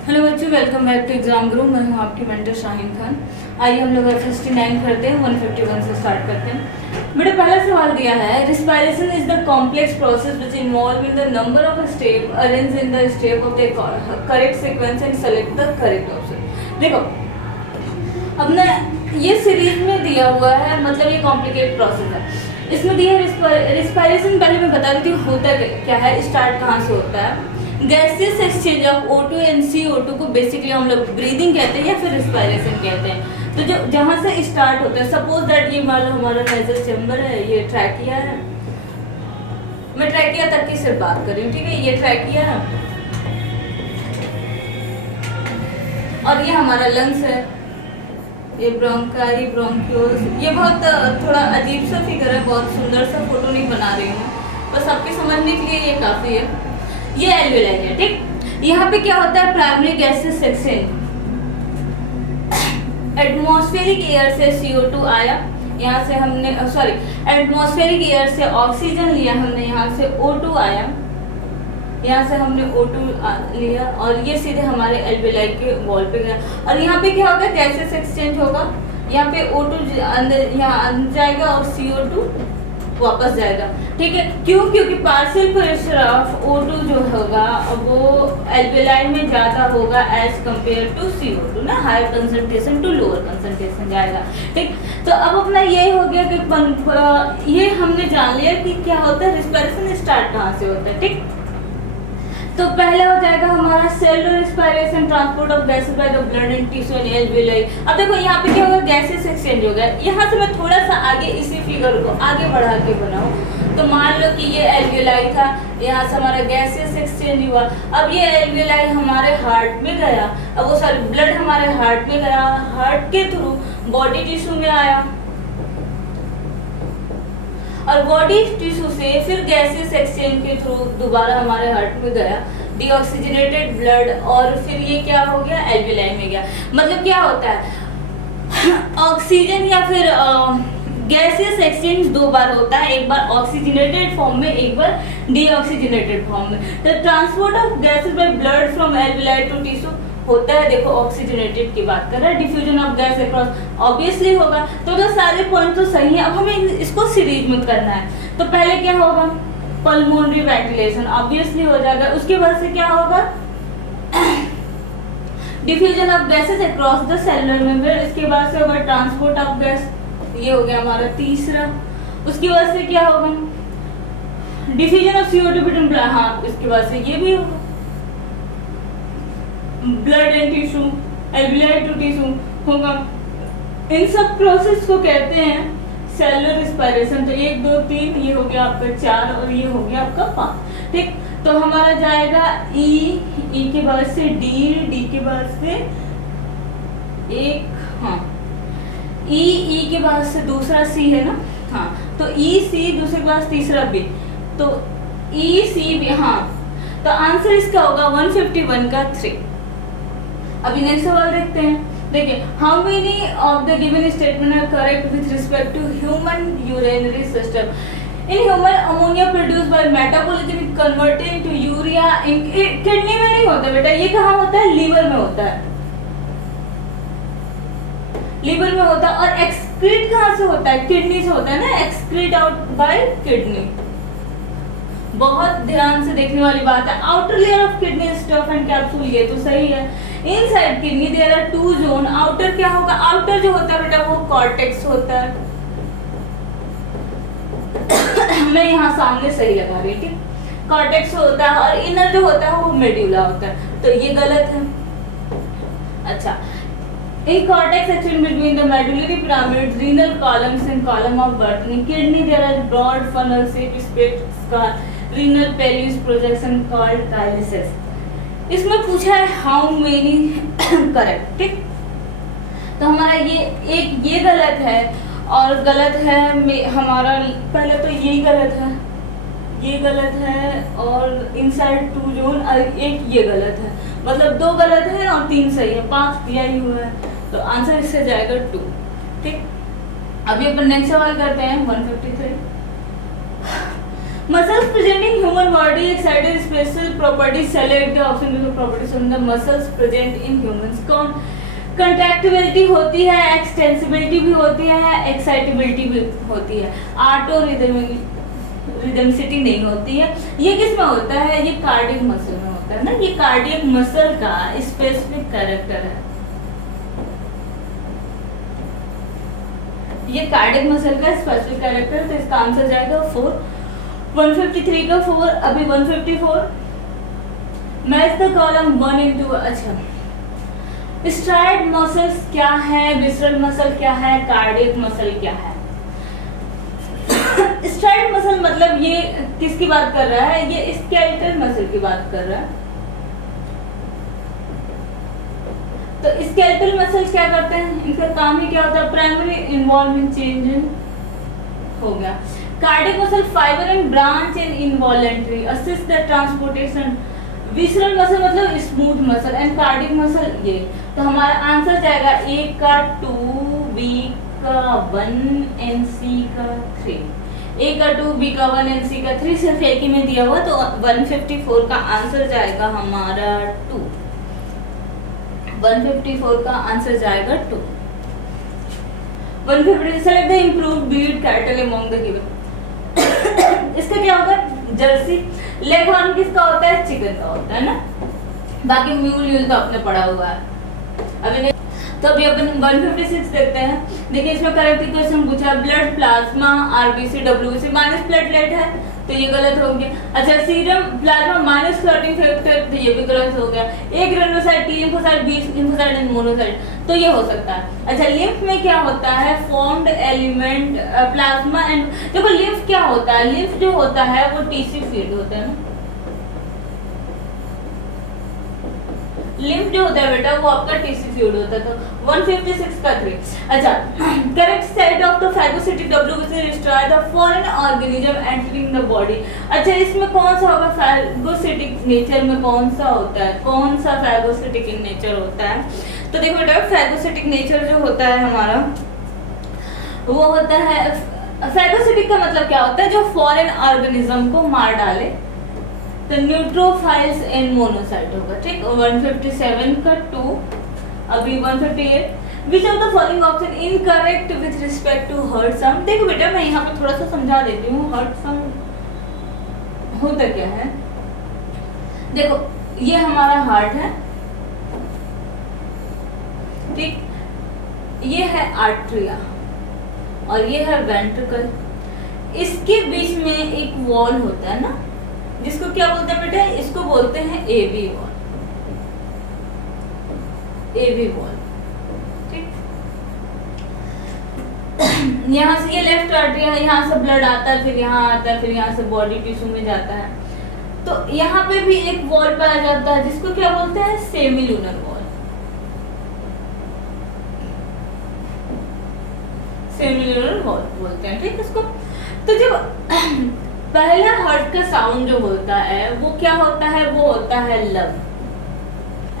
Hello बच्चों, welcome back to exam गुरु। मैं हूं आपकी मेंटर शाहीन खान। आइए हम लोग F69 करते हैं, 151 से स्टार्ट करते हैं। मेरा पहला सवाल दिया है, respiration is the complex process which involve in the number of step arrange in the step of the correct sequence and select the correct option. देखो, अब ना ये सीरीज में दिया हुआ है, मतलब ये कॉम्प्लिकेट प्रोसेस है। इसमें दिया है रिस्पायरेशन। पहले मैं बता देती हूँ होता क्या है, स्टार्ट कहाँ से होता है। Gases exchange of O2 and CO2 को बेसिकली हम लोग ब्रीदिंग कहते हैं या फिर रिस्पायरेशन कहते हैं। तो जो जहाँ से स्टार्ट होता है, सपोज दैट ये मान लो हमारा नेजल चैम्बर है, ये ट्रैकिया है। मैं ट्रैकिया तक की सिर्फ बात कर रही हूँ, ठीक है। ये ट्रैकिया है और ये हमारा लंग्स है, ये ब्रोंकाई ब्रोंक्यूल्स। ये बहुत थोड़ा अजीब सा फिगर है, बहुत सुंदर सा फोटो नहीं बना रही हूँ, बस आपके समझने के लिए ये काफ़ी है। ये एल्वेलाई है, ठीक। यहाँ पे क्या होता है, primary gases exchange. Atmospheric air से CO2 आया, यहाँ से हमने एटमॉस्फेरिक एयर से ऑक्सीजन लिया हमने, यहाँ से O2 आया, यहाँ से हमने O2 लिया और ये सीधे हमारे एल्वेलाई के वॉल पे गया। और यहाँ पे क्या होगा, गैसेस एक्सचेंज होगा। यहाँ पे O2 अंदर यहाँ अंदर जाएगा और CO2 वापस जाएगा, ठीक है। क्यों? क्योंकि पार्शियल प्रेशर ऑफ O2 जो होगा वो एल्वेलाई में ज़्यादा होगा एज कम्पेयर टू CO2 ना, higher concentration to lower concentration जाएगा, ठीक। तो अब अपना ये हो गया कि ये हमने जान लिया कि क्या होता है, रिस्पायरेशन स्टार्ट कहाँ से होता है, ठीक। तो पहले हो जाएगा हमारा cellular respiration, transport of gases by the blood and tissue and alveoli. अब देखो यहाँ पे क्या होगा, गैसेस एक्सचेंज हो गया। यहाँ से मैं थोड़ा सा आगे इसी फिगर को आगे बढ़ा के बनाऊं तो मान लो कि ये एल्वेलाई था, यहाँ से हमारा गैसेस एक्सचेंज हुआ। अब ये एल्वेलाई हमारे हार्ट में गया, अब वो सॉरी ब्लड हमारे हार्ट में गया, हार्ट के थ्रू बॉडी टिश्यू में आया और बॉडी टिश्यू से फिर गैसेस एक्सचेंज के थ्रू दोबारा हमारे हार्ट में गया, डीऑक्सीजनेटेड ब्लड, और फिर ये क्या हो गया, एल्वेलाई में गया। मतलब क्या होता है, ऑक्सीजन या फिर गैसेस एक्सचेंज दो बार होता है, एक बार ऑक्सीजनेटेड फॉर्म में, एक बार डीऑक्सीजनेटेड फॉर्म में। तो transport of gases by blood from alveoli to tissue होता है। देखो ऑक्सीजनेटेड की बात कर रहा है, diffusion of gas across obviously होगा। तो अगर सारे पॉइंट तो सही है, अब हमें इसको सीरीज में करना है। तो पहले क्या होगा, पल्मोनरी वेंटिलेशन ऑब्वियसली हो जाएगा। उसके बाद से क्या होगा, diffusion of gases across the cellular membrane. इसके बाद से होगा ट्रांसपोर्ट ऑफ गैस, ये हो गया हमारा तीसरा। उसके बाद से क्या होगा, diffusion of CO2 between blood, हाँ इसके बाद से ये भी होगा, blood and tissue, alveoli to tissue होगा। इन सब प्रोसेस को कहते हैं सेलुलर रिस्पायरेशन। तो 1 2 3 ये हो गया आपका 4 और ये हो गया आपका 5, ठीक। तो हमारा जाएगा ई के बाद से डी के बाद से एक, हाँ ई के बाद से दूसरा सी है ना, हाँ तो C दूसरे के बाद तीसरा बी, तो ECB, हाँ। तो आंसर इसका होगा 151 का 3। अभी नेक्स्ट सवाल देखते हैं। देखिए, how many of the given statement are correct with respect to human urinary system. In human ammonia produce by metabolism converted to urea in kidney में नहीं होता बेटा, ये कहाँ होता है, लीवर में होता है, लीवर में होता है। और एक्सक्रीट कहाँ से होता है, किडनी से होता है ना, एक्सक्रीट आउट बाय किडनी। बहुत ध्यान से देखने वाली बात है। Outer layer of kidney stuff and capsule, ये तो सही है। Inside kidney there are 2 zone. Outer क्या होगा, आउटर जो होता है बेटा वो कॉर्टेक्स होता है। मैं यहाँ सामने सही लगा रही थी, कॉर्टेक्स होता है, और इनर जो होता है वो मेड्यूला होता है, तो ये गलत है। अच्छा, in cortex section between the medullary pyramids, renal columns and column of Burney kidney, there are broad funnel shaped split scar, renal pelvis projection called chylices। इसमें पूछा है हाउ मेनी करेक्ट, ठीक। तो हमारा ये गलत है और गलत है हमारा, पहले तो यही गलत है, ये गलत है, और इनसाइड 2 जोन, और एक ये गलत है। मतलब 2 गलत है और 3 सही है, 5 दिया ही हुआ है। तो आंसर इससे जाएगा 2, ठीक। अभी अपन नेक्स्ट सवाल करते हैं 153। Muscles present in human body excited special properties. Select the option with the properties on the muscles present in humans. कौन कंट्रैक्टिबिलिटी होती है, एक्सटेंसिबिलिटी भी होती है, एक्साइटेबिलिटी भी होती है, आर्टो रिदमिसिटी नहीं होती है। ये किस में होता है? ये कार्डियक मसल में होता है ना। ये कार्डियक मसल का स्पेसिफिक कैरेक्टर है। ये कार्डियक मसल का स्पेसिफिक कैरेक्टर, तो इसका आंसर जाएगा 4। 153 का 4, अभी 154। Match the column 1 into। अच्छा, स्ट्राइड मसल्स क्या है, विसरल मसल क्या है, कार्डियक मसल क्या है? स्ट्राइड मसल मतलब ये किसकी बात कर रहा है? ये स्केलेटल मसल की बात कर रहा है। तो स्केलेटल मसल क्या करते हैं? इनका काम ही क्या होता है? प्राइमरी इन्वॉल्वमेंट चेंज हो गया। Cardiac muscle fibre and branch in involuntary assist the transportation. Visceral muscle मतलब smooth muscle and cardiac muscle ये। तो हमारा आंसर जाएगा ए का 2, बी का 1 एंड सी का 3। ए का 2, बी का 1 एंड सी का 3 सिर्फ एक ही में दिया हुआ, तो 154 का आंसर जाएगा हमारा 2। 154 का आंसर जाएगा 2। 150 select the improved breed cattle among the given. इसका क्या होगा? जर्सी। लेग हॉर्न किसका होता है? चिकन का होता है ना। बाकी म्यूल यूल तो अपने पड़ा हुआ है, अभी नहीं। तो अभी अपन 156 देखते हैं। देखिए इसमें करेक्ट इक्वेशन पूछा है, blood plasma RBC WBC minus platelet है, तो ये गलत हो गया। अच्छा, serum plasma minus clotting factor, तो ये भी गलत हो गया। A granulocyte, T lymphocyte, B lymphocyte and monocyte, तो ये हो सकता है। अच्छा, लिम्फ में क्या होता है? Formed element plasma and. देखो लिम्फ क्या होता है? लिम्फ जो होता है वो टीसी फील्ड होता है ना। लिम्फ जो होता है बेटा वो आपका टीसी फ्लूइड होता है। तो 156 का 3। अच्छा, correct side of the phagocytic WBC destroy the foreign organism entering the body. अच्छा, इसमें कौन सा होगा? फैगोसिटिक नेचर में कौन सा होता है? कौन सा फैगोसिटिक इन नेचर होता है? तो देखो बेटा, फैगोसिटिक नेचर जो होता है हमारा वो होता है, फैगोसिटिक का मतलब क्या होता है? जो फॉरेन ऑर्गेनिज्म को मार डाले, तो न्यूट्रोफाइल्स एंड मोनोसाइट होगा। ठीक, 157 का 2, अभी 158। Which of the following option incorrect with respect to heart sound? देखो बेटा, मैं यहाँ पे थोड़ा सा समझा देती हूँ हार्ट साउंड होता क्या है। देखो ये हमारा हार्ट है, ठीक, ये है आर्टरिया और ये है वेंट्रिकल। इसके बीच में एक वॉल होता है ना, जिसको क्या बोलते हैं बेटा? इसको बोलते हैं एवी वॉल। एवी वॉल, ठीक। यहाँ से ये लेफ्ट आर्टरी है, यहाँ से ब्लड आता है, फिर यहाँ आता है, फिर यहाँ से बॉडी टिश्यू में जाता है। तो यहाँ पे भी एक वॉल पाया जाता है जिसको क्या बोलते हैं? सेमील्यूनर वॉल। सेमील्यूनर वॉल बोलते हैं, ठीक इसको। तो जब पहला हार्ट का साउंड जो होता है वो क्या होता है? वो होता है लव,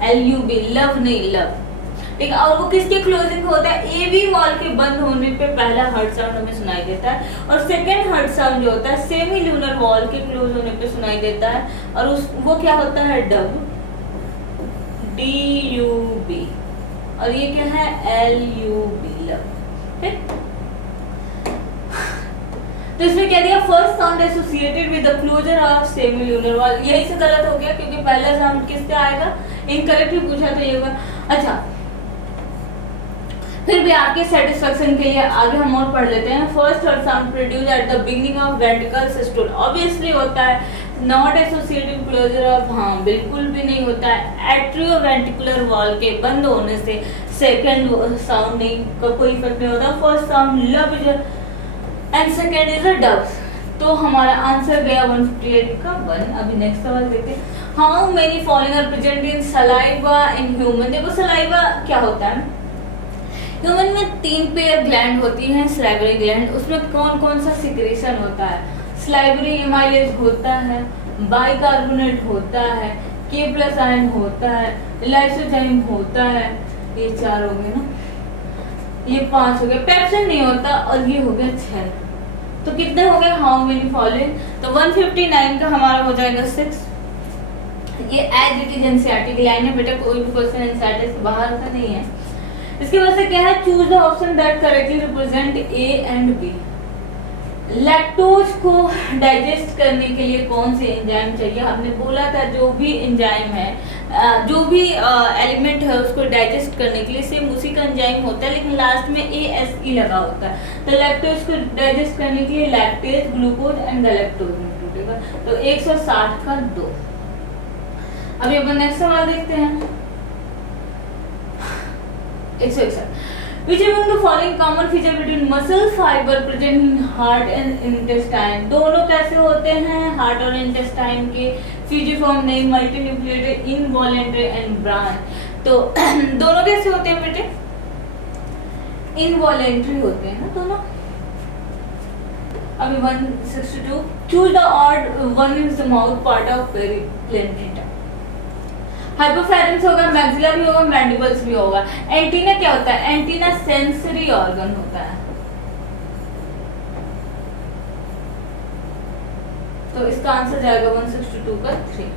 LUV, लव नहीं लव, ठीक है। और वो किसके क्लोजिंग होता है? एवी वॉल के बंद होने पे पहला हार्ट साउंड हमें सुनाई देता है, और सेकेंड हार्ट साउंड जो होता है सेमील्यूनर वॉल के क्लोज होने पे सुनाई देता है, और वो क्या होता है? डब, DUB, और ये क्या है? LUB, लव, ठीक। तो इसमें क्या दिया? First sound associated with the closure of semilunar wall. यही से गलत हो गया क्योंकि पहला साउंड किससे आएगा? इनकरेक्ट भी पूछा तो ये होगा। अच्छा, फिर भी आपके सेटिस्फेक्शन के लिए आगे हम और पढ़ लेते हैं। First heart sound produce at the beginning of ventricle systole, obviously होता है। नॉट एसोसिएटेड क्लोजर ऑफ, हाँ बिल्कुल भी नहीं होता है। एट्रियोवेंट्रिकुलर वॉल के बंद होने से सेकंड साउंड नहीं का कोई इफेक्ट नहीं होता। फर्स्ट साउंड लब and second is a dub. तो हमारा आंसर गया 158 का 1। अभी नेक्स्ट सवाल देखते हैं। How many following are present in saliva in human? देखो सलाइवा क्या होता है? ह्यूमन में 3 पेयर ग्लैंड होती हैं, सलाइवरी ग्लैंड। उसमें कौन कौन सा सिक्रेशन होता है? सलाइवरी एमाइलेज होता है, बाइकार्बोनेट होता है, K+ आयन होता है, लाइसोजाइम होता है। ये 4 हो गए ना, ये 5 हो गया। पेप्सिन नहीं होता, और ये हो गया 6। तो कितने हो गए, हाउ मेनी फॉलोइंग, तो 159 का हमारा हो जाएगा 6। ये एज इट इज एनसीईआरटी की लाइन है बेटा, कोई भी क्वेश्चन एनसीईआरटी से बाहर का नहीं है। इसके बाद से क्या है, choose the option that correctly represent A and B. Lactose को डाइजेस्ट करने के लिए कौन से एंजाइम चाहिए, हमने बोला था जो भी एंजाइम है, जो भी एलिमेंट है उसको डाइजेस्ट करने के लिए सेम उसी का एंजाइम होता है, लेकिन लास्ट में ASE लगा होता है। तो लैक्टोज को डाइजेस्ट करने के लिए lactase, glucose and galactose included है। तो 160 का 2। अभी अपन नेक्स्ट सवाल देखते हैं। 161 Which among the following common feature between muscle fiber present in heart and intestine? दोनों कैसे होते हैं, हार्ट और इंटेस्टाइन के, फ्यूजिफॉर्म नहीं, मल्टीन्यूक्लिएटेड, इनवॉलेंटरी एंड ब्रांच। तो दोनों कैसे होते हैं बेटे, इनवॉलेंटरी होते हैं ना दोनों। अभी 162 choose the odd one is the mouth part of Periplaneta. Hypopharynx होगा, मैक्सिला भी होगा, मैंडिबल्स भी होगा। एंटीना क्या होता है, एंटीना सेंसरी ऑर्गन होता है। तो इसका आंसर जाएगा 162 का 3।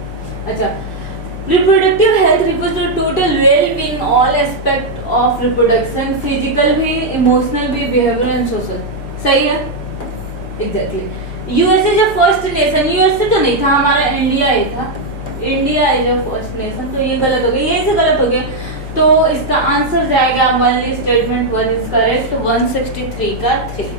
अच्छा, reproductive health refers to total well being all aspect of reproduction, physical भी, इमोशनल भी, बिहेवियरल एंड सोशल। सही है, एग्जैक्टली। यूएसए जो फर्स्ट नेशन, यूएसए तो नहीं था हमारा, इंडिया ही था। India is a first nation, तो ये गलत हो गया, ये से गलत हो गया। तो इसका आंसर जाएगा ओनली स्टेटमेंट 1 इज करेक्ट, 163 का 3।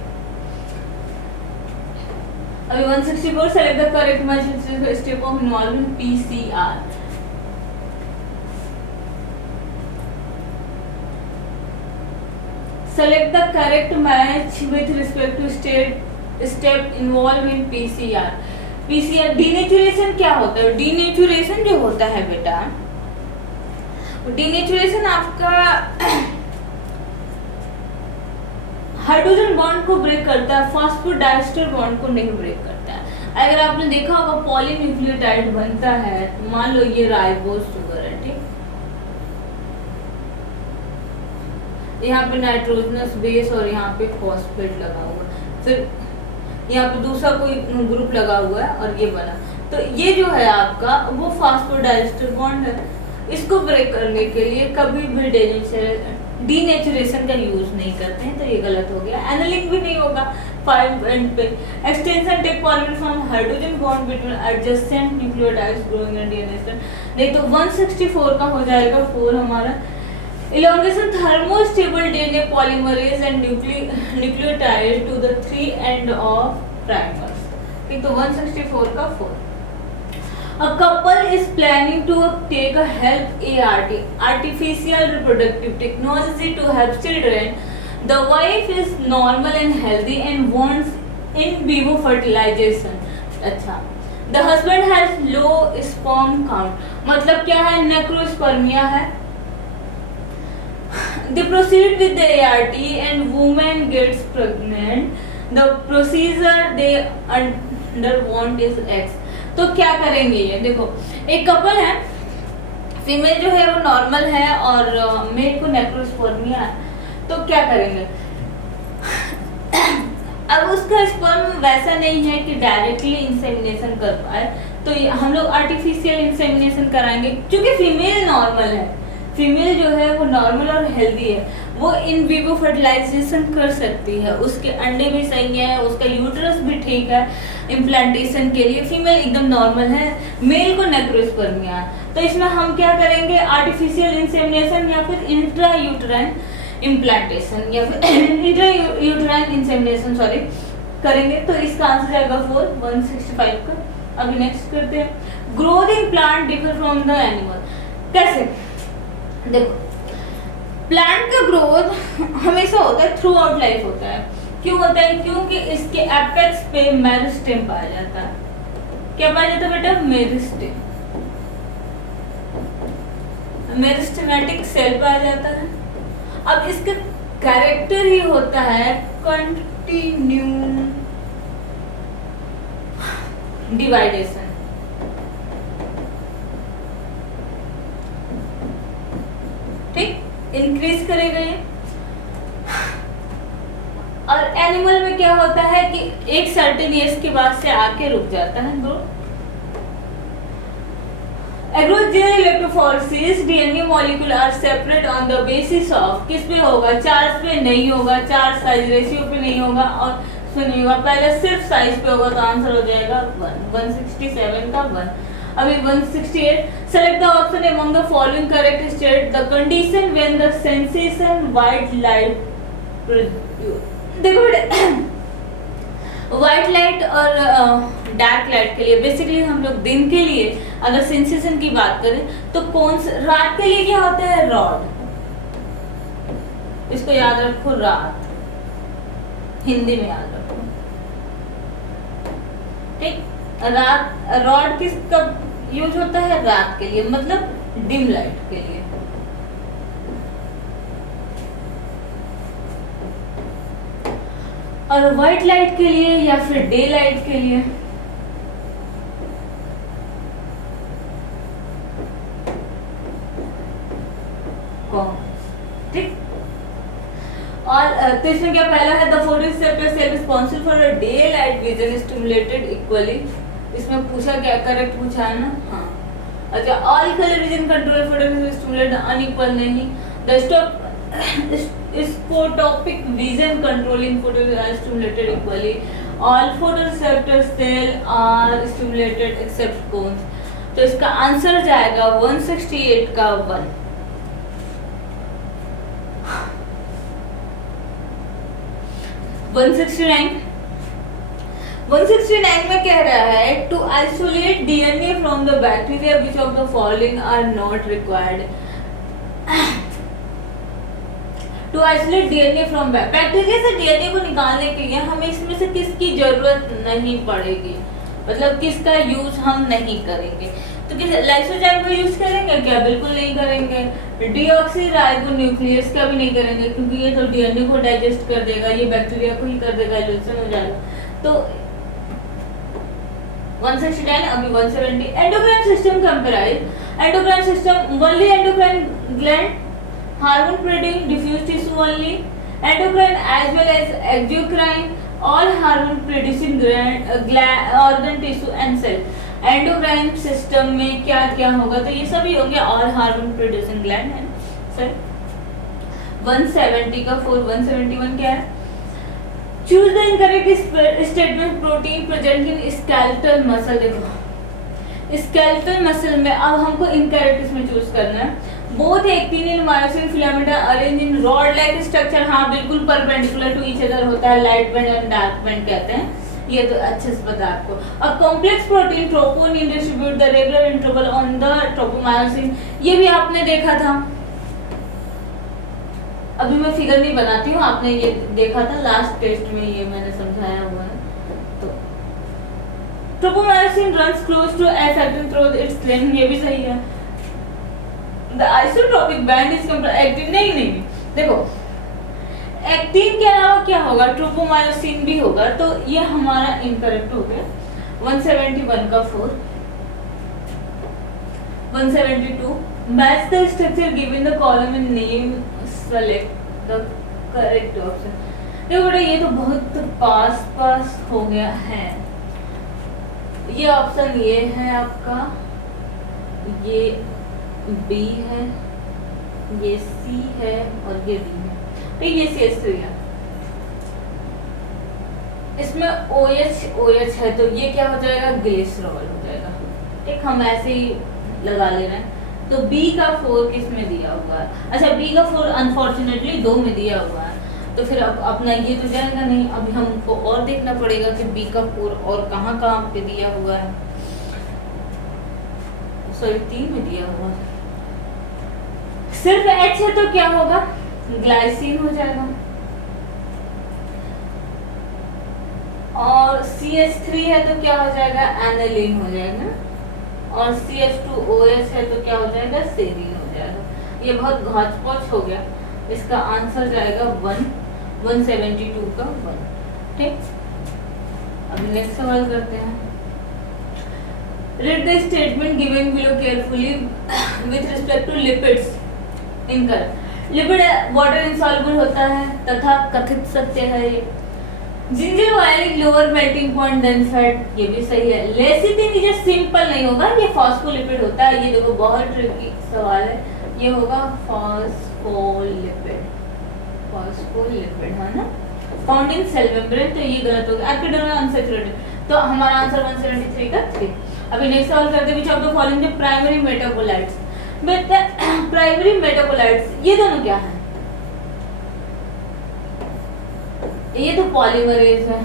अभी 164 select the correct match step of involving PCR। Select the correct match with respect to step involve in PCR। PCR denaturation क्या होता है, डीनेचुरेशन जो होता है बेटा, डीनेचुरेशन आपका हाइड्रोजन बॉन्ड को ब्रेक करता है, फॉस्फोडाइस्टर बॉन्ड को नहीं ब्रेक करता है। अगर आपने देखा होगा पॉलीन्यूक्लियोटाइड बनता है, मान लो ये राइबोज शुगर है, ठीक, यहाँ पे नाइट्रोजनस बेस और यहाँ पे फॉस्फेट लगा हुआ, फिर यहाँ पे दूसरा कोई ग्रुप लगा हुआ है और ये बना, तो ये जो है आपका वो फास्फोडाइस्टर बॉन्ड है। इसको ब्रेक करने के लिए कभी भी डीनेचुरेशन का यूज नहीं करते हैं, तो ये गलत हो गया। एनालिंग भी नहीं होगा 5 एंड पे। Extension take polymer from hydrogen bond between adjacent nucleotides growing in DNA. नहीं तो 164 का हो जाएगा 4 हमारा। Elongation thermostable DNA polymerase and nucleotide to the 3 end of primers। ठीक, तो 164 का 4। A couple is planning to take a help ART, artificial reproductive technology to have children. The wife is normal and healthy and wants in vivo fertilization। अच्छा, the husband has low sperm count, मतलब क्या है, नेक्रोस्पर्मिया है। They proceed with the ART and woman gets pregnant. The procedure they underwent is X। तो क्या करेंगे ये देखो, एक कपल है, फीमेल जो है वो नॉर्मल है और मेल को नेक्रोस्पर्मिया है, तो क्या करेंगे अब उसका स्पर्म वैसा नहीं है कि डायरेक्टली इंसेमिनेशन कर पाए, तो हम लोग आर्टिफिशियल इंसेमिनेशन कराएंगे। क्योंकि फीमेल नॉर्मल है, फीमेल जो है वो नॉर्मल और हेल्दी है, वो इन विवो फर्टिलाइजेशन कर सकती है, उसके अंडे भी सही है, उसका यूट्रस भी ठीक है इम्प्लांटेशन के लिए, फीमेल एकदम नॉर्मल है, मेल को नेक्रोस्पर्मिया। तो इसमें हम क्या करेंगे, आर्टिफिशियल इंसेमिनेशन या फिर इंट्रा यूट्राइन इम्प्लांटेशन या फिर इंट्रा यूट्राइन इंसेमिनेशन सॉरी करेंगे। तो इसका आंसर आएगा 4, 165 का। अभी नेक्स्ट करते हैं, growth in plant differ from the animal. कैसे, देखो प्लांट का ग्रोथ हमेशा होता है, थ्रू आउट लाइफ होता है। क्यों होता है, क्योंकि इसके एपेक्स पे मेरिस्टेम पाया जाता है। क्या पाया जाता है बेटा, मेरिस्टेम, मेरिस्टेमेटिक सेल पाया जाता है। अब इसका कैरेक्टर ही होता है कंटिन्यू डिवाइडेशन। ठीक, इंक्रीज करेगा ये, और एनिमल में क्या होता है कि एक सर्टेन एज के बाद से आके रुक जाता है ग्रोथ। एग्रोजेनिक electrophoresis DNA molecule are separate on the basis of, किस पे होगा, चार्ज पे नहीं होगा, चार्ज साइज रेशियो पे नहीं होगा और इसमें नहीं होगा, पहले सिर्फ साइज पे होगा, तो आंसर हो जाएगा 1। 167 का 1। अभी 168, select the option among the following correct state the condition when the sensation white light. देखो बेटा व्हाइट लाइट और डार्क लाइट के लिए बेसिकली हम लोग दिन के लिए अगर सेंसेशन की बात करें तो कौन से, रात के लिए क्या होता है, रॉड, इसको याद रखो, रात हिंदी में याद रखो, ठीक। रात रॉड किस कब यूज होता है, रात के लिए, मतलब डिम लाइट के लिए। और व्हाइट लाइट के लिए या फिर डे लाइट के लिए, ठीक। और तो इसमें क्या पहला है, the photoreceptor cell responsible for day light vision stimulated equally. इसमें पूछा क्या, करेक्ट पूछा है ना, हाँ। अच्छा, all colour vision control photoreceptor stimulated unequal नहीं, the stop scotopic vision controlling photoreceptor stimulated equally, all photoreceptor cell are stimulated except cones. तो इसका आंसर जाएगा 168 का 1। 169 में कह रहा है to isolate DNA from the bacteria which of the following are not required. To isolate DNA from bacteria से DNA को निकालने के लिए हमें इसमें से किसकी जरूरत नहीं पड़ेगी, मतलब किसका यूज हम नहीं करेंगे। तो किस लाइसोजाइम का यूज करेंगे क्या, बिल्कुल नहीं करेंगे। डीऑक्सीराइबोन्यूक्लियस का भी नहीं करेंगे क्योंकि ये तो डीएनए को डाइजेस्ट कर देगा, ये बैक्टीरिया को ही कर देगा, इल्यूशन हो जाएगा। तो 169 अभी 170। Endocrine system comprise endocrine system only endocrine gland, hormone producing diffuse tissue only, endocrine as well as exocrine, all hormone producing gland organ tissue and cell. Endocrine system में क्या क्या होगा, तो ये सभी होंगे ऑल हार्मोन प्रोड्यूसिंग ग्लैंड है sir. 170 का 4। 171 क्या है, choose the incorrect statement protein present in skeletal muscle. देखो स्केलेटल मसल में अब हमको इनकरेक्ट इसमें चूज करना है। Both actin in myosin filament arrange in rod like structure, हाँ बिल्कुल परपेंडिकुलर टू ईच अदर होता है, light band and dark band कहते हैं, ये तो अच्छे से पता आपको। A complex protein troponin distribute the regular interval on the tropomyosin, ये भी आपने देखा था। अभी मैं फिगर नहीं बनाती हूँ, आपने ये देखा था लास्ट टेस्ट में, ये मैंने समझाया हुआ है। तो tropomyosin runs close to affecting through its length, ये भी सही है। The isotropic band is actin, नहीं देखो एक्टिन के अलावा क्या होगा, ट्रोपोमायोसिन भी होगा, तो ये हमारा इनकरेक्ट हो गया। 171 का 4। 172 match the structure given the column in name, select the correct option. देखो बेटा ये तो बहुत पास हो गया है। ये ऑप्शन ये है आपका, ये बी है, ये सी है और ये डी है, तो ये CH3 है। इसमें OH है तो ये क्या हो जाएगा, ग्लिसरॉल हो जाएगा, ठीक। हम ऐसे ही लगा ले रहे हैं। तो B का 4 किस में दिया हुआ है, अच्छा B का 4 अनफॉर्चुनेटली 2 में दिया हुआ है, तो फिर अब अपना ये तो जाएगा नहीं, अभी हमको और देखना पड़ेगा कि B का 4 और कहाँ पे दिया हुआ है। सॉरी 3 में दिया हुआ है। सिर्फ H है तो क्या होगा, ग्लाइसिन हो जाएगा। और CH3 है तो क्या हो जाएगा, एनालिन हो जाएगा। और CH2OH है तो क्या हो जाएगा, सेरीन हो जाएगा। ये बहुत घोच-पोच हो गया, इसका आंसर जाएगा 172 का 1, ठीक। अब नेक्स्ट सवाल करते हैं। Read the statement given below carefully with respect to lipids. Incorrect, lipid water insoluble होता है तथा कथित सत्य है ये। Ginger wiring lower melting point than fat, ये भी सही है। लेसिथिन ये सिंपल नहीं होगा, ये फॉस्फोलिपिड होता है। ये देखो बहुत ट्रिकी सवाल है, ये होगा फॉस्फोलिपिड, फॉस्फोलिपिड है ना, फाउंड इन सेल मेम्ब्रेन, तो ये गलत हो गया। एपिडर्मल अनसैचुरेटेड, तो हमारा आंसर 173 का 3। अभी नेक्स्ट सवाल करते हैं, विच of the following the primary metabolites. बेटा प्राइमरी मेटाबोलाइट्स ये दोनों क्या है? ये तो पॉलीमरेज है,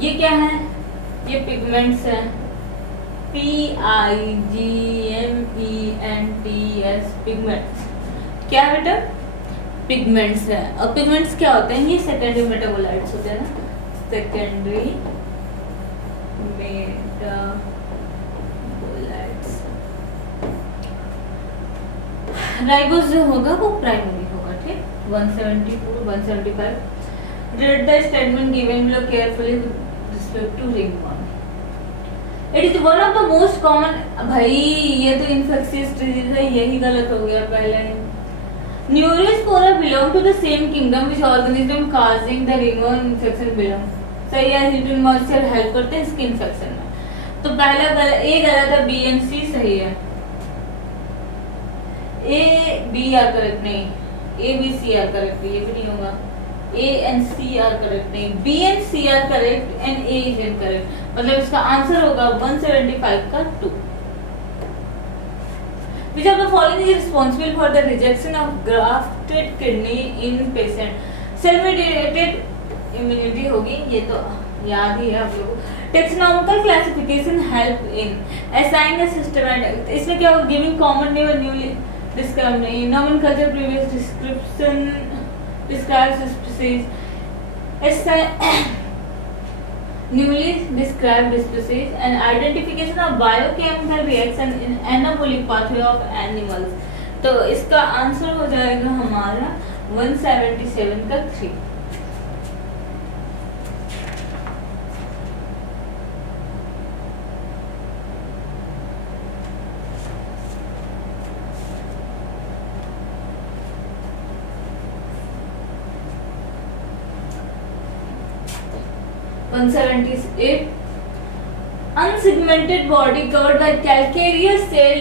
ये क्या है? ये पिगमेंट्स है, PIGMENTS, पिगमेंट्स। क्या है बेटा? पिगमेंट्स है। और पिगमेंट्स क्या होते हैं? ये सेकेंडरी मेटाबोलाइट्स होते हैं ना, सेकेंडरी मेटाबोलाइट्स। राइबोस जो होगा वो प्राइमरी होगा, ठीक। 174, 175। Read the statement given below carefully with respect to ring worm. It is one of the most common। भाई ये तो infectious disease है, यही गलत हो गया पहले। Neurospora belong to the same kingdom which organism causing the ringworm infection belong। सही है, heat and moisture help करते हैं इसके infection में। तो पहला ए गलत है, B and C सही है। A B आर करेक्ट नहीं, A B C are correct, ये भी नहीं होगा। A and C are correct नहीं, B and C are correct and A is incorrect, मतलब इसका आंसर होगा 175 का 2। Which of the following is responsible for the rejection of grafted kidney in patient? Self mediated immunity होगी, ये तो याद ही है आप लोगों को। Taxonomical classification help in assign a systematic, इसमें क्या होगा? Giving common name or newly described name, nomenclature previous description describes the species, newly described species, and identification of biochemical reaction in anabolic pathway of animals। तो इसका answer हो जाएगा हमारा 177 का 3। Unsegmented body covered by calcareous cell,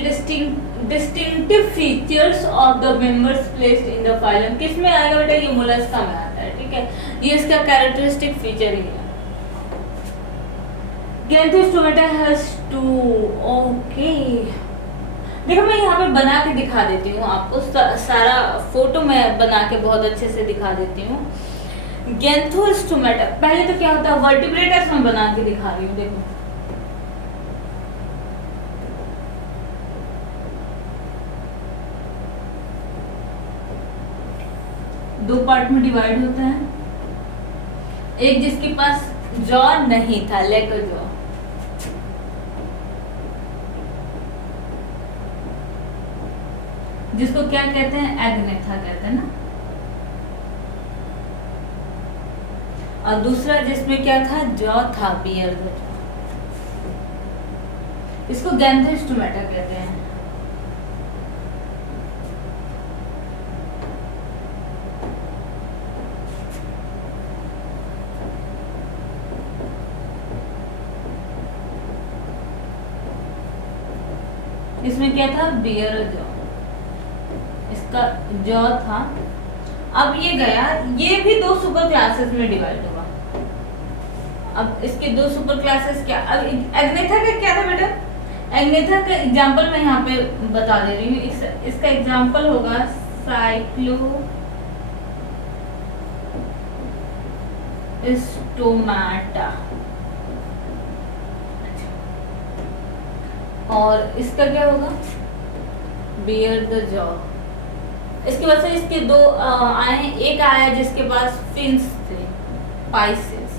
distinctive features of the members placed in the phylum। किस में आएगा बेटा? ये मोलस्का में आता है, ठीक है। ये इसका कैरेक्टरिस्टिक फीचर ही है। Gantostomata has two, okay. देखो मैं यहाँ पे बना के दिखा देती हूँ आपको, सारा फोटो मैं बना के बहुत अच्छे से दिखा देती हूँ। गैंथोस्टोमेटा पहले तो क्या होता है, वर्टिब्रेटस में बना के दिखा रही हूँ। देखो दो पार्ट में डिवाइड होता है, एक जिसके पास जॉ नहीं था, लेग जॉ, जिसको क्या कहते हैं? एग्नेथा कहते हैं ना। और दूसरा जिसमें क्या था? जॉ था, बियर जॉ, इसको गैंथोस्टोमेटा कहते हैं। इसमें क्या था? बियर जॉ, इसका जॉ था। अब ये गया, ये भी दो सुपर क्लासेस में डिवाइड होगा। अब इसके दो सुपर क्लासेस क्या? अब एग्नेथा का क्या था बेटा? एग्नेथा का एग्जांपल मैं यहाँ पे बता दे रही हूँ। इसका एग्जांपल होगा साइक्लोस्टोमाटा, और इसका क्या होगा? Bear the jaw. इसके बाद से इसके दो आए, एक आया जिसके पास फिन्स थे, पाइसेस,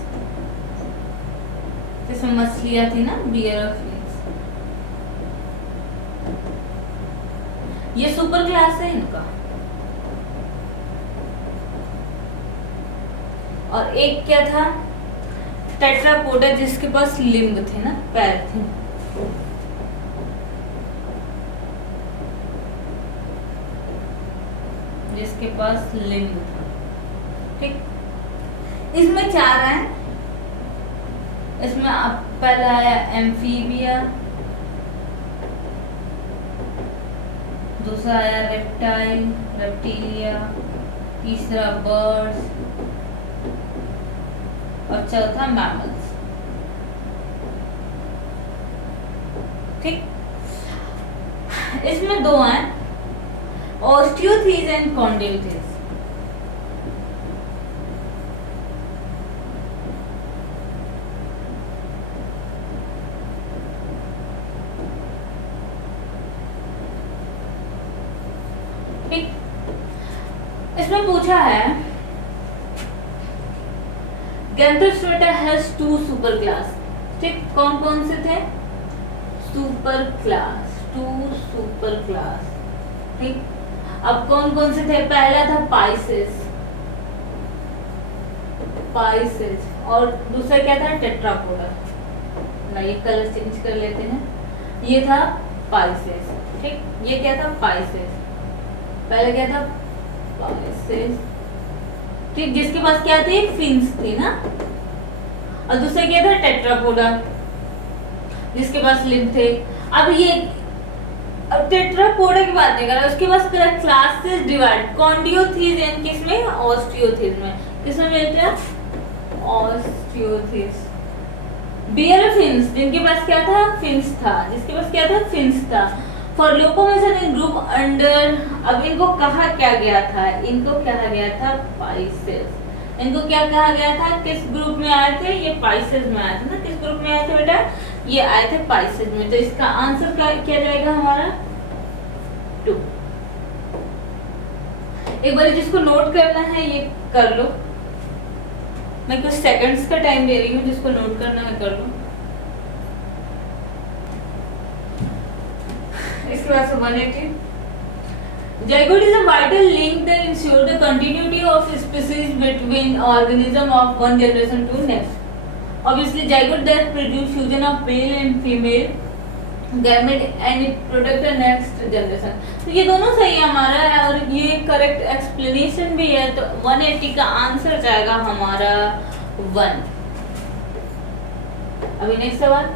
जिसमें मछलियां थी ना, बियर ऑफ फिन्स। ये सुपर क्लास है इनका। और एक क्या था? टेट्रापोडा, जिसके पास लिम्ब थे ना, पैर थे। जिसके पास लिंग था, ठीक। इसमें 4 हैं। इसमें अब पहला आया एम्फीबिया, दूसरा आया रेप्टाइल रेप्टिलिया, तीसरा बर्ड्स और चौथा मैमल्स। ठीक, इसमें 2 हैं, ऑस्टियोथीज एंड कॉन्ड्योथीज। ठीक, इसमें पूछा है गैंथोस्ट्रेटा हैज 2 सुपर क्लास। ठीक, कौन कौन से थे? Super class, 2 super class. ठीक, अब कौन कौन से थे? पहला था पाइसेस, पाइसेस, और दूसरा क्या था? टेट्रापोडा। ना ये कलर चेंज कर लेते हैं, ये था पाइसेस। ठीक, ये क्या था? पाइसेस। पहले क्या था? पाइसेस। ठीक, जिसके पास क्या थे? फिन्स थी ना। और दूसरा क्या था? टेट्रापोडा, जिसके पास लिम्ब थे। अब ये अब टेट्रापोडा की बात नहीं कर रहा, उसके पास क्लासेस डिवाइड, कॉन्डियोथीज एंड किसमें? ऑस्टियोथीज में। किसमें मिलते हैं? ऑस्टियोथीज। बियर फिन्स, जिनके पास क्या था? फिन्स था, जिसके पास क्या था? फिन्स था। For locomotion in group under, अब इनको कहा क्या गया था? इनको कहा गया था पाइसेस। इनको क्या कहा गया था? किस ग्रुप में आए थे? ये पाइसेस में आए थे ना। किस ग्रुप में आए थे बेटा? ये आए थे पाइसेस में। तो इसका आंसर क्या जाएगा हमारा? 2। एक बार जिसको नोट करना है ये कर लो, मैं कुछ सेकंड्स का टाइम दे रही हूँ, जिसको नोट करना है कर लो। इसके बाद 180, zygote is a vital link that ensures the continuity of species between organism of one generation to next. Obviously, zygote that produce fusion of male and female gamete and it protect the next generation. तो ये दोनों सही है हमारा, और ये correct explanation भी है। तो 180 का आंसर जाएगा हमारा 1। अभी नेक्स्ट सवाल।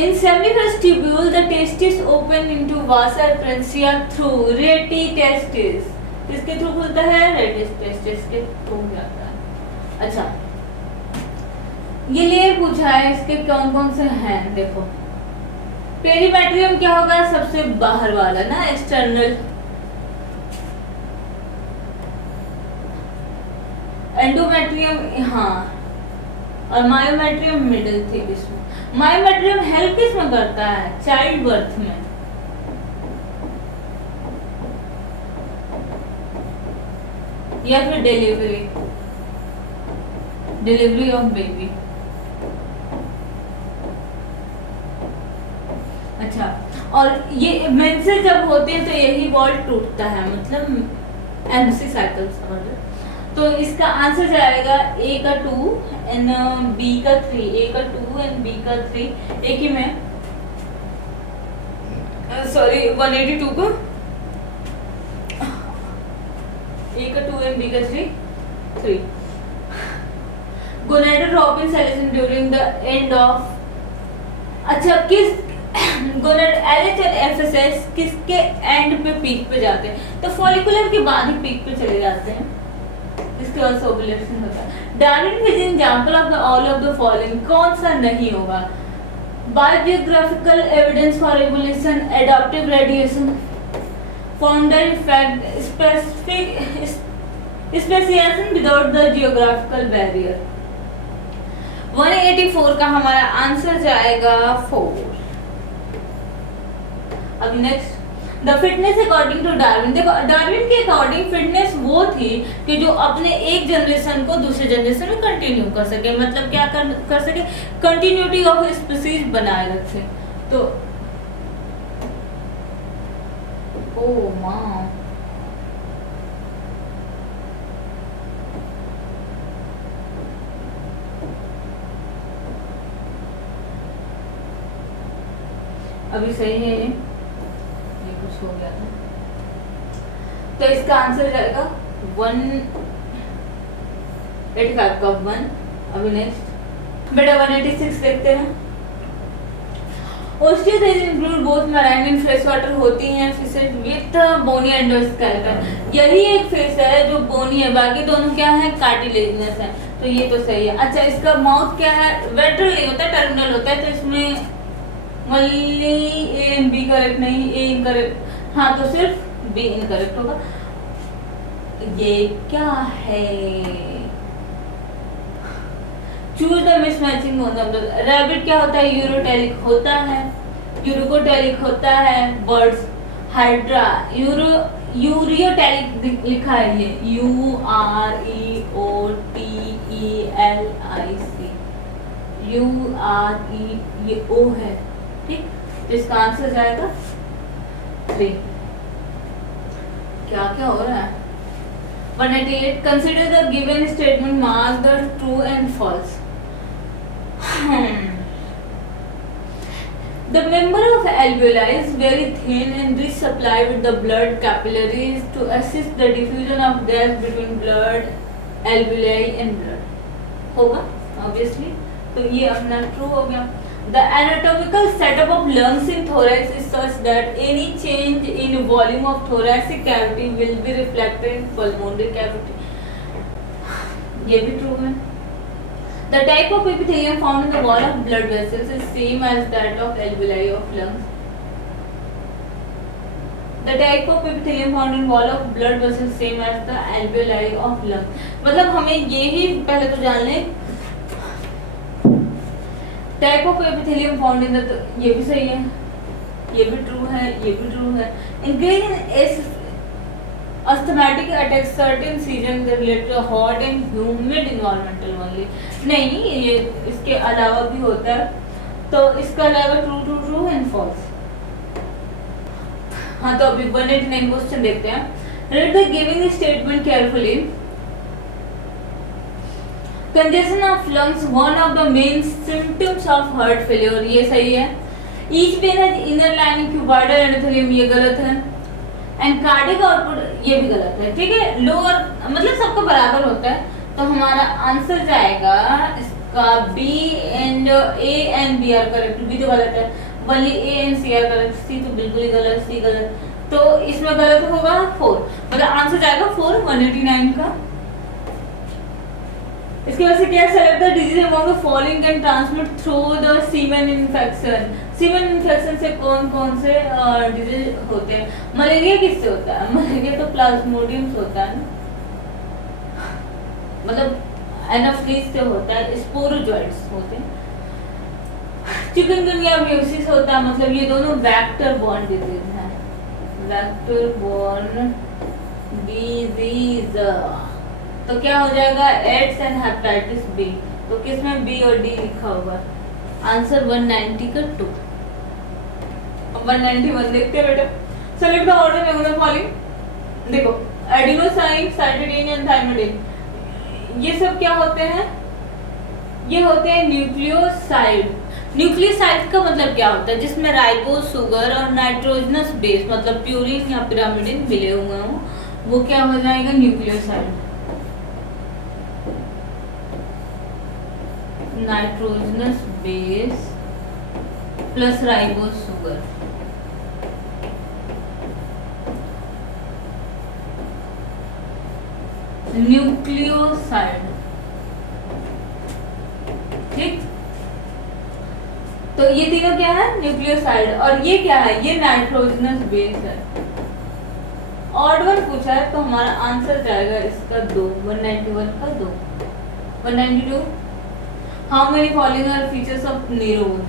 In seminiferous tubule, the testis open into vasa prancia through retitestis. किसके थ्रू खुलता है? retitestis के थ्रू जाता है। अच्छा, ये लेयर पूछा है, इसके कौन कौन से हैं? देखो, पेरीमेट्रियम क्या होगा? सबसे बाहर वाला ना, एक्सटर्नल। एंडोमेट्रियम यहाँ, और मायोमेट्रियम मिडिल थी इसमें। मायोमेट्रियम हेल्प किसमें करता है? चाइल्ड बर्थ में। या फिर डिलीवरी ऑफ बेबी। अच्छा, और ये मेंसेस जब होती है तो यही वॉल टूटता है, मतलब एमसी साइकिल्स। तो इसका आंसर जाएगा ए का 2 एंड बी का 3। ए का 2 एंड बी का 3 एक ही में, सॉरी 182 को ए का 2 एंड बी का 3। Gonadotropin secretion during the end of, अच्छा किस गोनेड एलएच और एफएसएस किसके एंड पे पीक पे जाते हैं? तो फॉलिकुलर के बाद ही पीक पे चले जाते हैं, इसके बाद ओव्यूलेशन होता है। Darwin is example of the all of the following, कौन सा नहीं होगा? Biogeographical evidence for evolution, adaptive radiation, founder effect, specific speciation without the geographical barrier. 184 का हमारा आंसर जाएगा 4। अब next, the fitness according to Darwin. देखो, डार्विन के अकॉर्डिंग फिटनेस वो थी कि जो अपने एक जनरेशन को दूसरे जनरेशन में कंटिन्यू कर सके, मतलब क्या कर सके? कंटिन्यूटी ऑफ स्पीसीज बनाए रखे। तो ओ माँ, अभी सही है ये कुछ हो गया था। तो इसका आंसर जाएगा 1 85 का 1। अभी नेक्स्ट बेटा 186 देखते हैं। ओस्टियोथेरिया include both marine and fresh water होती हैं फिशेज विथ बोनी एंडोस्केलेटन। यही एक फिश है जो बोनी है, बाकी दोनों क्या है कार्टिलेजिनस है, तो ये तो सही है। अच्छा इसका माउथ क्या है, वेट्रल नहीं होता टर्मिनल होता है, तो इसमें only A and B correct नहीं, ए इनकरेक्ट, हाँ तो सिर्फ बी इनकरेक्ट होगा। ये क्या है, चूज द मिसमैचिंग रैबिट क्या होता है, यूरोटेलिक होता है, यूरोकोटेलिक होता है, बर्ड्स हाइड्रा यूरियोटेलिक लिखा है, ये UREOTELIC, URE ये O है, ठीक, तो इसका आंसर जाएगा 3। क्या क्या हो रहा है। 188 consider the given statement, mark the true and false. The member of alveoli is very thin and rich supply with the blood capillaries to assist the diffusion of gas between blood, alveoli and blood. होगा obviously, तो ये अपना true हो गया। The anatomical setup of lungs in thorax is such that any change in volume of thoracic cavity will be reflected in pulmonary cavity. ये भी true है। The type of epithelium found in the wall of blood vessels is same as that of alveoli of lungs. The type of epithelium found in wall of blood vessels same as the alveoli of lungs. मतलब हमें ये ही पहले तो जान लें, type of epithelium found in the, ये भी सही है, ये भी ट्रू है, ये भी ट्रू है। इंक्रीज इस asthmatic attacks certain seasons related to hot and humid environmental only, नहीं ये इसके अलावा भी होता है, तो इसका अलावा true true true and false. हाँ तो अभी 189 क्वेश्चन देखते हैं। Read the giving statement carefully. Congestion of lungs one of the main symptoms of heart failure, ये सही है। Each vein has inner lining cuboidal endothelium, ये गलत है। एंड कार्डिक आउटपुट, ये भी गलत है, ठीक है। लोअर मतलब सबका बराबर होता है, तो हमारा आंसर जाएगा इसका B and A and B are correct, B तो गलत है, वली A and C are correct, C तो बिल्कुल ही गलत, सी गलत, तो इसमें गलत होगा 4, मतलब आंसर जाएगा 4 189 का। इसके बाद से क्या, select the disease among the following can transmit through the semen infection. Semen infection से कौन कौन से डिजीज होते हैं। मलेरिया किससे होता है, मलेरिया तो प्लाज्मोडियम से होता है ना, मतलब एनाफ्लीज से होता है, स्पोरोजोइट्स होते हैं। चिकनगुनिया म्यूसिस होता है, मतलब ये दोनों वेक्टर बॉर्न डिजीज हैं, वेक्टर बॉर्न डिजीज। तो क्या हो जाएगा, एड्स एंड हेपेटाइटिस बी, तो किसमें बी और डी लिखा होगा, आंसर 190 का 2। अब 191 देखते हैं बेटा। Select the order among the following. देखो एडिनोसाइन, साइटोकिन एंड थायमाइडिन, ये सब क्या होते हैं, ये होते हैं न्यूक्लियोसाइड। न्यूक्लियोसाइड का मतलब क्या होता है, जिसमें राइबोज शुगर और नाइट्रोजनस बेस मतलब प्यूरिन या पिरामिडिन मिले हुए हों, वो क्या हो जाएगा, nucleoside. Nitrogenous base plus ribose sugar, nucleoside, ठीक। तो ये तीनों क्या है, न्यूक्लियोसाइड, और ये क्या है, ये नाइट्रोजनस बेस है। ऑड वन पूछा है, तो हमारा आंसर जाएगा इसका 2, 191 का 2। 192, how many following are features of Nirodh.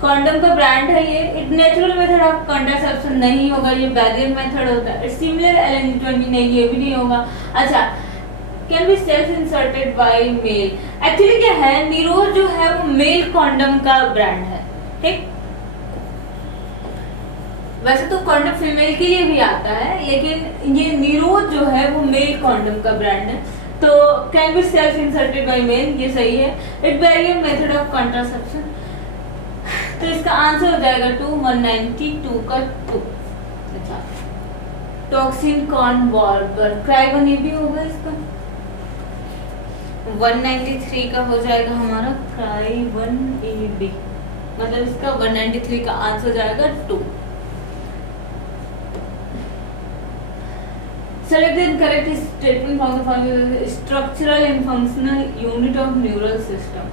Condom का ब्रांड है ये। It natural method of contraception, नहीं होगा, ये बैरियर मेथड होता है। सिमिलर LNG-20, नहीं ये भी नहीं होगा। अच्छा, can be self inserted by male. Actually क्या है, निरोध जो है वो मेल कॉन्डम का ब्रांड है, ठीक। वैसे तो कॉन्डम फीमेल के लिए भी आता है, लेकिन ये निरोध जो है वो मेल कॉन्डम का ब्रांड है। तो can be self inserted by male, ये सही है। It barrier method of contraception, तो इसका आंसर हो जाएगा 2, 192 का 2। अच्छा, टॉक्सिन कॉर्न वॉर्बर, क्राइवन, ये भी होगा इसका। 193 का हो जाएगा हमारा Chi1AB, मतलब इसका 193 का आंसर जाएगा 2। Select the incorrect statement from the following: structural and functional unit of neural system.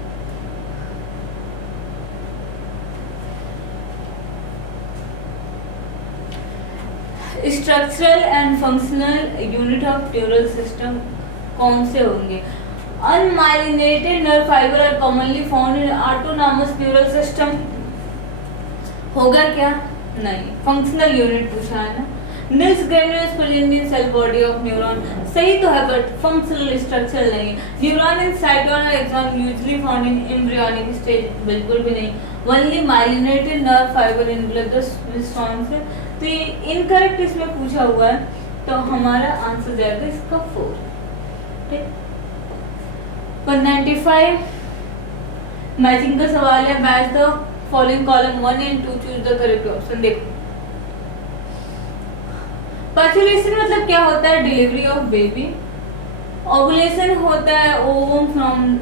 Structural and functional unit of neural system कौन से होंगे? Unmyelinated nerve fibre are commonly found in autonomous neural system होगा क्या? नहीं। Functional unit पूछा है ना। Nils granules present in cell body of neuron, सही तो है बट फंक्शनल स्ट्रक्चर नहीं। न्यूरॉन इन साइटोन और axon usually found in embryonic stage, बिल्कुल भी नहीं। Only myelinated nerve fibre in blood response है, तो ये इनकरेक्ट इसमें पूछा हुआ है, तो हमारा आंसर जाएगा इसका 4। ठीक। 195 मैचिंग का सवाल है। Match the following column 1 and 2, choose the correct option. देखो पर्चुलेशन मतलब क्या होता है? Delivery of baby. ओवुलेशन होता है ओवम फ्रॉम,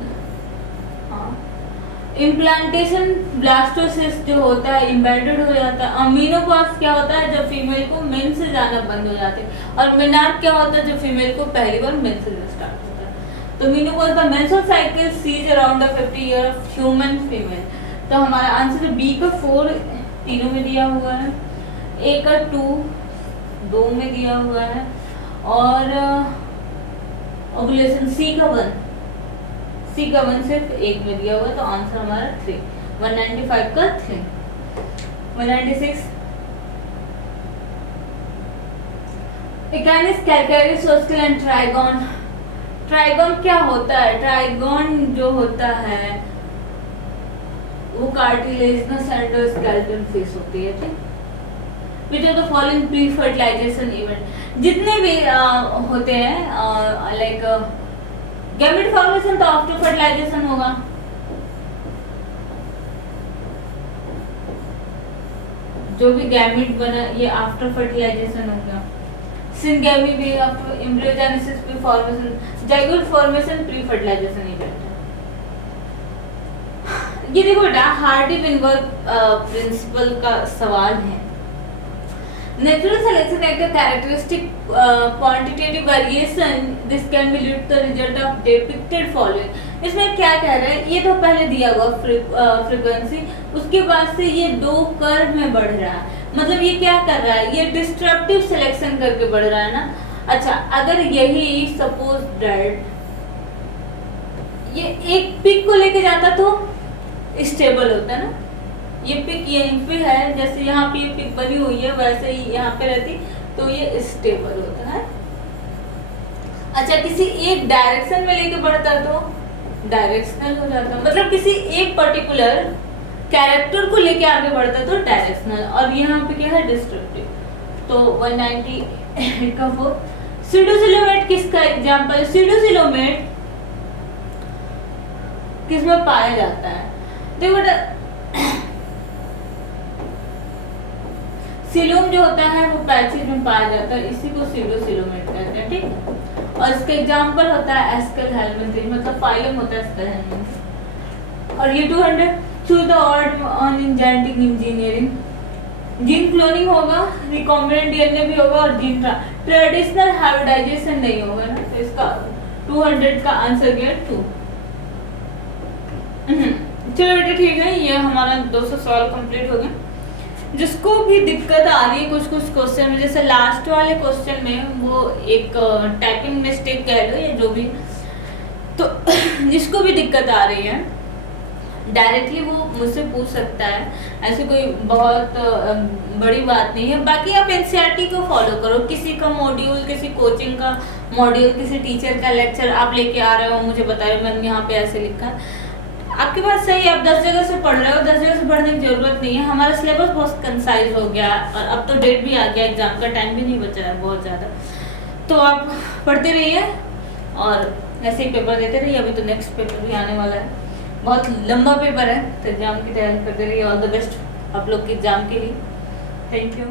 इम्प्लांटेशन ब्लास्टोसिस जो होता है एम्बेडेड हो जाता है। अमीनोपॉज क्या होता है? जब फीमेल को मेंस से जाना बंद हो जाते हैं। और मेनार्क क्या होता है? जब फीमेल को पहली बार मेंस से स्टार्ट होता है। तो menopause the menstrual cycle cease around the 50 year of human female. तो हमारा आंसर बी का 4 तीनों में दिया हुआ है, ए का 2 में दिया हुआ है, और ओवुलेशन सी का 1 सिर्फ 1 में दिया हुआ है, तो आंसर हमारा 3। 195 का 3। 196 इकानिस कैलकैरिस सोस्कल एंड ट्राइगोन। ट्राइगोन क्या होता है? ट्राइगोन जो होता है वो कार्टिलेजिनस एंडोस्केलेटन फेस होती है। ठीक। Which of the following pre fertilization event, जितने भी होते हैं लाइक गैमेट फॉर्मेशन तो आफ्टर फर्टिलाइजेशन होगा, जो भी गैमेट बना ये आफ्टर फर्टिलाइजेशन होगा। सिंगैमी भी after embryogenesis pre formation, zygote formation pre fertilization event है। ये देखो बेटा हार्डी-विनबर्ग प्रिंसिपल का सवाल है। Natural selection एक characteristic quantitative variation this can be due to the result of depicted following। इसमें क्या कह रहा है? ये तो पहले दिया हुआ फ्रीक्वेंसी, उसके बाद से ये 2 कर्व में बढ़ रहा है, मतलब ये क्या कर रहा है? ये डिस्ट्रप्टिव सिलेक्शन करके बढ़ रहा है ना। अच्छा, अगर यही सपोज दैट ये एक पिक को लेके जाता तो स्टेबल होता ना। ये पिक यहीं पे है, जैसे यहाँ पे ये पिक बनी हुई है वैसे ही यहाँ पे रहती, तो ये स्टेबल होता है। अच्छा, किसी एक डायरेक्शन में लेके बढ़ता तो डायरेक्शनल हो जाता, मतलब किसी एक पर्टिकुलर कैरेक्टर को लेके आगे बढ़ता तो डायरेक्शनल, और यहाँ पे क्या है? डिस्ट्रक्टिव। तो 198 का 4। सीडोसिलोमेट किसका एग्जाम्पल? सीडोसिलोमेट किसमें पाया जाता है? देखो बेटा सिलोम जो होता है वो पैचेज में पाया जाता है, इसी को सीडोसिलोमेट कहते हैं। ठीक। और इसका एग्जांपल होता है एस्केल हेलमिंथेस, मतलब फाइलम होता है एस्केल हेलमिंथेस। और ये 200 choose the odd on in genetic engineering. Gene cloning होगा, रिकॉम्बिनेंट डीएनए भी होगा, और जीन ट्रेडिशनल हाइब्रिडाइजेशन नहीं होगा ना, तो इसका 200 का आंसर गया 2। चलो बेटा ठीक है, ये हमारा 200 सवाल कंप्लीट हो गया। जिसको भी दिक्कत आ रही है कुछ क्वेश्चन में, जैसे लास्ट वाले क्वेश्चन में वो एक टाइपिंग मिस्टेक कह लो या जो भी, तो जिसको भी दिक्कत आ रही है डायरेक्टली वो मुझसे पूछ सकता है, ऐसे कोई बहुत बड़ी बात नहीं है। बाकी आप एनसीईआरटी को फॉलो करो, किसी का मॉड्यूल, किसी कोचिंग का मॉड्यूल, किसी टीचर का लेक्चर आप लेके आ रहे हो, मुझे बता रहे हो मैंने यहाँ पे ऐसे लिखा है, आपके पास सही है, आप 10 जगह से पढ़ रहे हो, 10 जगह से पढ़ने की जरूरत नहीं है। हमारा सिलेबस बहुत कंसाइज हो गया और अब तो डेट भी आ गया, एग्जाम का टाइम भी नहीं बचा है बहुत ज़्यादा, तो आप पढ़ते रहिए और ऐसे ही पेपर देते रहिए। अभी तो नेक्स्ट पेपर भी आने वाला है, बहुत लंबा पेपर है, तो एग्जाम की तैयारी करते रहिए। ऑल द बेस्ट आप लोग के एग्जाम के लिए। Thank you.